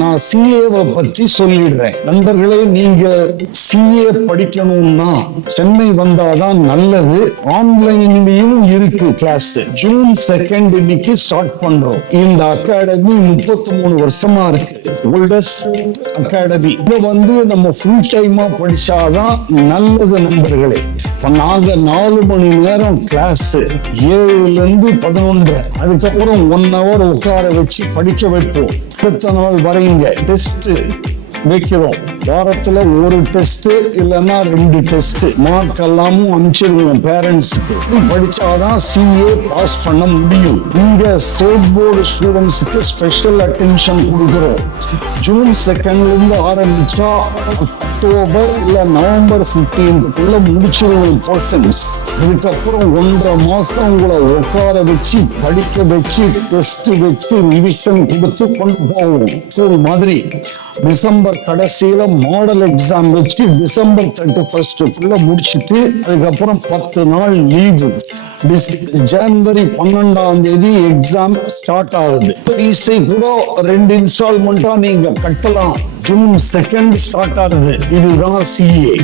நான் சிஏவை பற்றி சொல்லிடுறேன். நண்பர்களே, நீங்க சிஏ படிக்கணும்னா சென்னை வந்தாதான் நல்லது. ஆன்லைன்லயும் இருக்கு கிளாஸ். ஜூன் 2 இன்னைக்கு ஸ்டார்ட் பண்றோம். இந்த அகாடமி 33 வருஷமா இருக்கு. Oldest academy. இதை நம்ம ஃபுல் டைமா படிச்சாதான் நல்லது நண்பர்களே. நாங்க 4 மணி நேரம் கிளாஸ், 7ல இருந்து 11. அதுக்கப்புறம் 1 hour உட்கார வச்சு படிக்க வைப்போம். அடுத்த நாள் வரைங்க டெஸ்ட் வைக்கிறோம். வாரத்துல 1 டெஸ்ட் இல்லைன்னா 2 டெஸ்ட். மார்க் எல்லாமும் அனுப்பிச்சிருவோம் பேரண்ட்ஸுக்கு. படிச்சாதான் சிஏ பாஸ் பண்ண முடியும். இங்க ஸ்டேட் போர்டு ஸ்டூடெண்ட்ஸுக்கு ஸ்பெஷல் அட்டென்ஷன் கொடுக்குறோம். ஜூன் 2 இருந்து ஆரம்பிச்சா அக்டோபர் இல்ல நவம்பர் 15க்குள்ள முடிச்சிருவோம் போர்ஷன்ஸ். இதுக்கப்புறம் 1.5 மாசம் உங்களை உட்கார வச்சு படிக்க வச்சு டெஸ்ட் வச்சு ரிவிஷன் கொடுத்து கொண்டு போவோம். ஸ்கூல் மாதிரி டிசம்பர் கடைசியில மாடல் எக்ஸாம் வச்சு டிசம்பர் 31க்குள்ள முடிச்சுட்டு அதுக்கப்புறம் 10 நாள் லீவு. ஜனவரி 12 எக்ஸாம் ஸ்டார்ட் ஆகுது. ஃபீஸை கூட 2 இன்ஸ்டால்மெண்டா நீங்க கட்டலாம். ஜூன் 2 ஸ்டார்ட் ஆகுது. இதுதான் சிஏ.